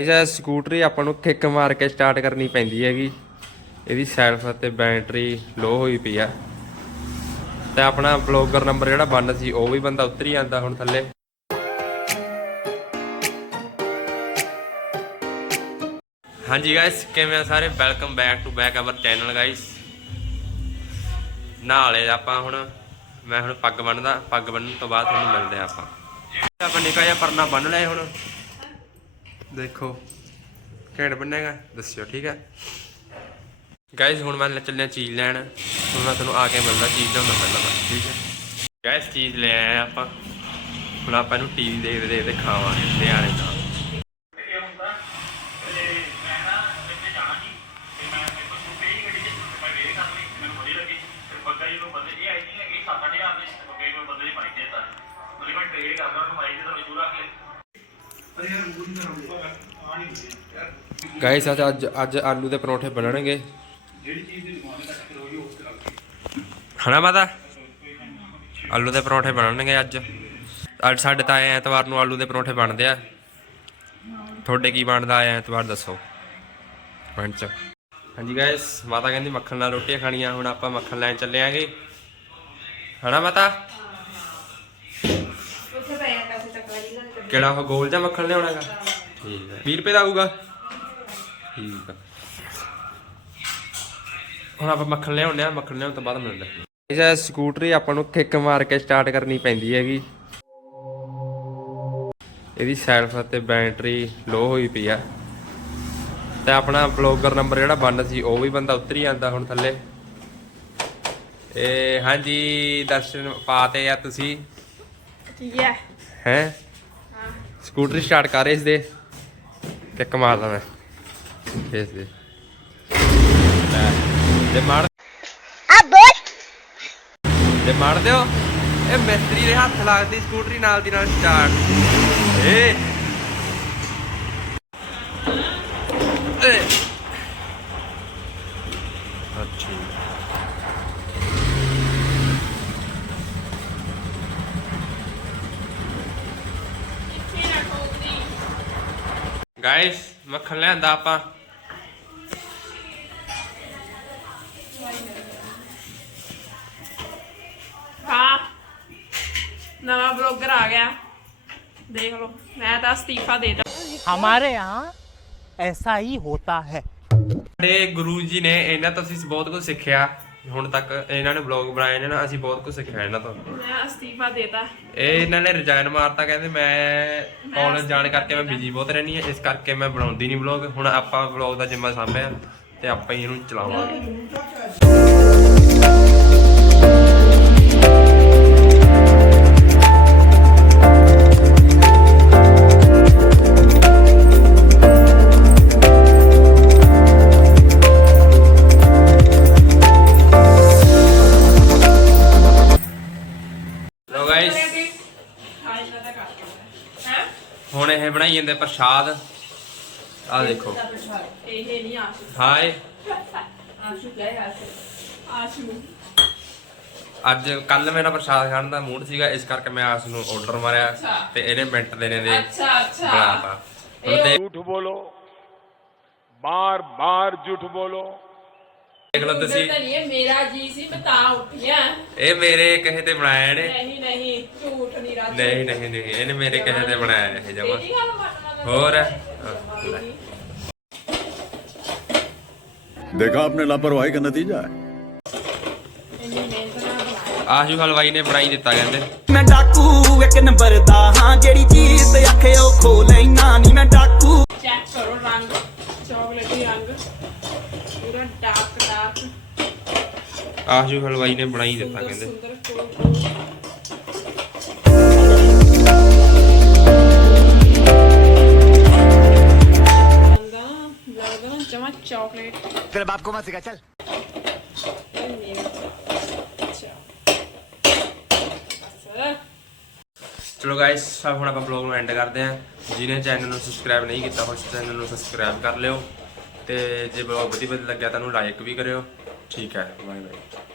ਇਹ ਸਕੂਟਰੀ ਆਪਾਂ ਨੂੰ ਕਿੱਕ ਮਾਰ ਕੇ ਸਟਾਰਟ ਕਰਨੀ ਪੈਂਦੀ ਹੈਗੀ। ਇਹਦੀ ਸੈਲਫ ਅਤੇ ਬੈਟਰੀ ਲੋ ਹੋਈ ਪਈ ਆ। ਤੇ ਆਪਣਾ ਬਲੌਗਰ ਨੰਬਰ ਜਿਹੜਾ ਬੰਨ ਸੀ, ਉਹ ਵੀ ਬੰਦਾ ਉਤਰ ਹੀ ਜਾਂਦਾ ਹੁਣ ਥੱਲੇ। ਹਾਂਜੀ ਗਾਇਸ ਕਿਵੇਂ ਆ ਸਾਰੇ? Welcome back to back our channel guys ਨਾਲੇ ਆਪਾਂ ਹੁਣ, ਮੈਂ ਹੁਣ ਪੱਗ ਬੰਨਦਾ। ਪੱਗ ਬੰਨਣ ਤੋਂ ਬਾਅਦ ਤੁਹਾਨੂੰ ਮਿਲਦੇ ਆ ਆਪਾਂ। ਆਪਾਂ ਨਿਕਾ ਜਿਹਾ ਪਰਨਾ ਬੰਨ ਲਿਆ ਹੁਣ। ਦੇਖੋ, ਘੈਂਟ ਬੰਨੇਗਾ, ਦੱਸਿਓ, ਠੀਕ ਹੈ? ਗਾਇਸ ਹੁਣ ਮੈਂ ਚੱਲਿਆ ਚੀਜ਼ ਲੈਣ। ਹੁਣ ਮੈਂ ਤੁਹਾਨੂੰ ਆ ਕੇ ਮਿਲਦਾ, ਚੀਜ਼ ਦਾ ਪਹਿਲਾਂ ਠੀਕ ਹੈ? ਗਾਇਸ ਚੀਜ਼ ਲੈ ਆਏ ਆਪਾਂ। ਹੁਣ ਆਪਾਂ ਨੂੰ ਟੀਵੀ ਦੇਖਦੇ ਦੇਖਦੇ ਖਾਵਾਂਗੇ ਨਿਆਣੇ ਨਾਲ ਗਾਇਸ ਅੱਜ ਅੱਜ ਆਲੂ ਦੇ ਪਰੌਂਠੇ ਬਣਨਗੇ। ਹਣਾ ਮਾਤਾ? ਆਲੂ ਦੇ ਪਰੌਂਠੇ ਬਣਨਗੇ ਅੱਜ। ਅੱਜ ਸਾਡੇ ਤਾਂ ਐਤਵਾਰ ਨੂੰ ਆਲੂ ਦੇ ਪਰੌਂਠੇ ਬਣਦੇ ਆ। ਤੁਹਾਡੇ ਕੀ ਬਣਦਾ ਆਏ ਐਤਵਾਰ ਦੱਸੋ। ਕਮੈਂਟ ਹਾਂਜੀ ਗਾਇਸ ਮਾਤਾ ਕਹਿੰਦੀ ਮੱਖਣ ਨਾਲ ਰੋਟੀਆਂ ਖਾਣੀਆਂ, ਹੁਣ ਆਪਾਂ ਮੱਖਣ ਲੈਣ ਚੱਲੇ ਆਂਗੇ। ਹਣਾ ਮਾਤਾ ਉੱਥੇ ਪਏ ਆ ਪੈਸੇ ਚੱਕ ਲੈ ਜੀ ਕਿਹੜਾ ਉਹ ਗੋਲ ਜਾਂ ਮੱਖਣ ਲਿਆਉਣਾਗਾ ਠੀਕ ਹੈ। 20 ਰੁਪਏ ਦਾ ਆਊਗਾ। ਠੀਕ ਆ ਹੁਣ ਆਪਾਂ ਮੱਖਣ ਲਿਆਉਂਦੇ ਆ ਮੱਖਣ ਲਿਆਉਣ ਤੋਂ ਬਾਅਦ ਮਿਲਦੇ ਇਹ ਸਕੂਟਰੀ ਆਪਾਂ ਨੂੰ ਕਿੱਕ ਮਾਰ ਕੇ ਸਟਾਰਟ ਕਰਨੀ ਪੈਂਦੀ ਹੈਗੀ। ਇਹਦੀ ਸੈਲਫ ਅਤੇ ਬੈਟਰੀ ਲੋ ਹੋਈ ਪਈ ਆ। ਤੇ ਆਪਣਾ ਬਲੌਗਰ ਨੰਬਰ ਜਿਹੜਾ ਬੰਦ ਸੀ ਉਹ ਵੀ ਬੰਦਾ ਉਤਰ ਹੀ ਜਾਂਦਾ ਹੁਣ ਥੱਲੇ। ਇਹ ਹਾਂਜੀ ਦਰਸ਼ਨ ਪਾਤੇ ਆ ਤੁਸੀਂ। ਠੀਕ ਹੈ। ਹੈ? ਸਕੂਟਰ ਸਟਾਰਟ ਕਰ ਇਸ ਦੇ ਕਿੱਕ ਮਾਰਦਾ ਮੈਂ। ਇਸ ਦੇ ਤੇ ਮਾਰ। ਤੇ ਮਾਰ ਦਿਓ। ਇਹ ਮਿਸਤਰੀ ਦੇ ਹੱਥ ਲੱਗਦੀ ਸਕੂਟਰੀ ਨਾਲ ਦੀ ਨਾਲ ਸਟਾਰਟ। ਏ। ਏ ਅੱਛਾ ਗਾਇਸ ਮੱਖਣ ਲਿਆਂਦਾ ਆਪਾਂ ਹਾਂ ਨਵਾਂ ਬਲੌਗਰ ਆ ਗਿਆ ਦੇਖ ਲਓ ਮੈਂ ਤਾਂ ਅਸਤੀਫਾ ਦੇਤਾ हमारे यहाँ ऐसा ही होता है ਸਾਡੇ ਗੁਰੂ ਜੀ ਨੇ ਇਹਨਾਂ ਤੋਂ ਅਸੀਂ ਬਹੁਤ ਕੁਝ ਸਿੱਖਿਆ ਹੁਣ ਤੱਕ ਇਹਨਾਂ ਨੇ ਵਲੌਗ ਬਣਾਏ ਨੇ ਨਾ ਅਸੀਂ ਬਹੁਤ ਕੁਝ ਸਿੱਖਿਆ ਇਹਨਾਂ ਤੋਂ। ਮੈਂ ਅਸਤੀਫਾ ਦੇਤਾ ਇਹ ਇਹਨਾਂ ਨੇ ਰਿਜ਼ਾਈਨ ਮਾਰਤਾ ਕਹਿੰਦੇ ਮੈਂ ਕਾਲਜ ਜਾਣ ਕਰਕੇ ਮੈਂ ਬਿਜ਼ੀ ਬਹੁਤ ਰਹਿਣੀ ਹੈ ਇਸ ਕਰਕੇ ਮੈਂ ਬਣਾਉਂਦੀ ਨਹੀਂ ਵਲੌਗ ਹੁਣ ਆਪਾਂ ਵਲੌਗ ਦਾ ਜਿੰਮਾ ਸਾਂਭਿਆ ਤੇ ਆਪਾਂ ਹੀ ਇਹਨੂੰ ਚਲਾਵਾਂਗੇ। ਹੁਣ ਇਹ ਬਣਾਈ ਜਾਂਦੇ ਪ੍ਰਸ਼ਾਦ। ਆ ਦੇਖੋ। ਅੱਜ ਕੱਲ ਮੇਰਾ ਪ੍ਰਸ਼ਾਦ ਖਾਣ ਦਾ ਮੂਡ ਸੀਗਾ ਇਸ ਕਰਕੇ ਮੈਂ ਆਸ ਨੂੰ ਆਰਡਰ ਮਾਰਿਆ ਤੇ ਇਹਨੇ ਮਿੰਟ ਦੇਣੇ ਦੇ ਅੱਛਾ ਅੱਛਾ। ਬੋਲੋ। ਬਾਰ ਬਾਰ ਝੂਠ ਬੋਲੋ। ਦੇਖ ਲਓ ਤੁਸੀਂ। ਤਾਂ ਨਹੀਂ ਮੇਰਾ ਜੀ ਸੀ ਮੈਂ ਤਾਂ ਉੱਠਿਆ ਇਹ ਮੇਰੇ ਕਹੇ ਤੇ ਬਣਾਇਆ ਨੇ ਨਹੀਂ ਨਹੀਂ ਝੂਠ ਨਹੀਂ ਰਾਤ ਨਹੀਂ ਨਹੀਂ ਨਹੀਂ ਇਹਨੇ ਮੇਰੇ ਕਹੇ ਤੇ ਬਣਾਇਆ ਇਹ ਜਮਾ। ਤੇਰੀ ਗੱਲ ਮੰਨਣਾ ਹੋਰ? ਦੇਖਾ ਆਪਨੇ ਲਾਪਰਵਾਹੀ ਦਾ ਨਤੀਜਾ ਹੈ। ਆਸ਼ੂ ਹਲਵਾਈ ਨੇ ਬਣਾਈ ਦਿੱਤਾ ਕਹਿੰਦੇ। ਮੈਂ ਡਾਕੂ ਇੱਕ ਨੰਬਰ ਦਾ ਹਾਂ ਜਿਹੜੀ ਚੀਜ਼ ਤੇ ਉਹ ਖੋਲ ਆਸ਼ੂ ਹਲਵਾਈ ਨੇ ਬਣਾਈ ਦਿੱਤਾ ਸੁੰਦਰ ਕਹਿੰਦੇ ਸੁੰਦਰ ਕੋਲ ਕੋਲ ਲੰਗਾ ਲੰਗਾ ਜਮਾ ਚਾਕਲੇਟ तेरे बाप को मत सिखा चल ਚਲੋ ਗਾਇਸ ਸਭ ਹੁਣ ਆਪਾਂ ਬਲੌਗ ਨੂੰ ਐਂਡ ਕਰਦੇ ਹਾਂ ਜਿਹਨੇ ਚੈਨਲ ਨੂੰ ਸਬਸਕ੍ਰਾਈਬ ਨਹੀਂ ਕੀਤਾ ਉਸ ਚੈਨਲ ਨੂੰ ਸਬਸਕ੍ਰਾਈਬ ਕਰ ਲਿਓ ਤੇ ਜੇ ਬਲੌਗ ਵਧੀਆ ਵਧੀਆ ਲੱਗਿਆ ਤਾਂ ਉਹਨੂੰ ਲਾਈਕ ਵੀ ਕਰਿਓ ਠੀਕ ਹੈ ਬਾਏ ਬਾਏ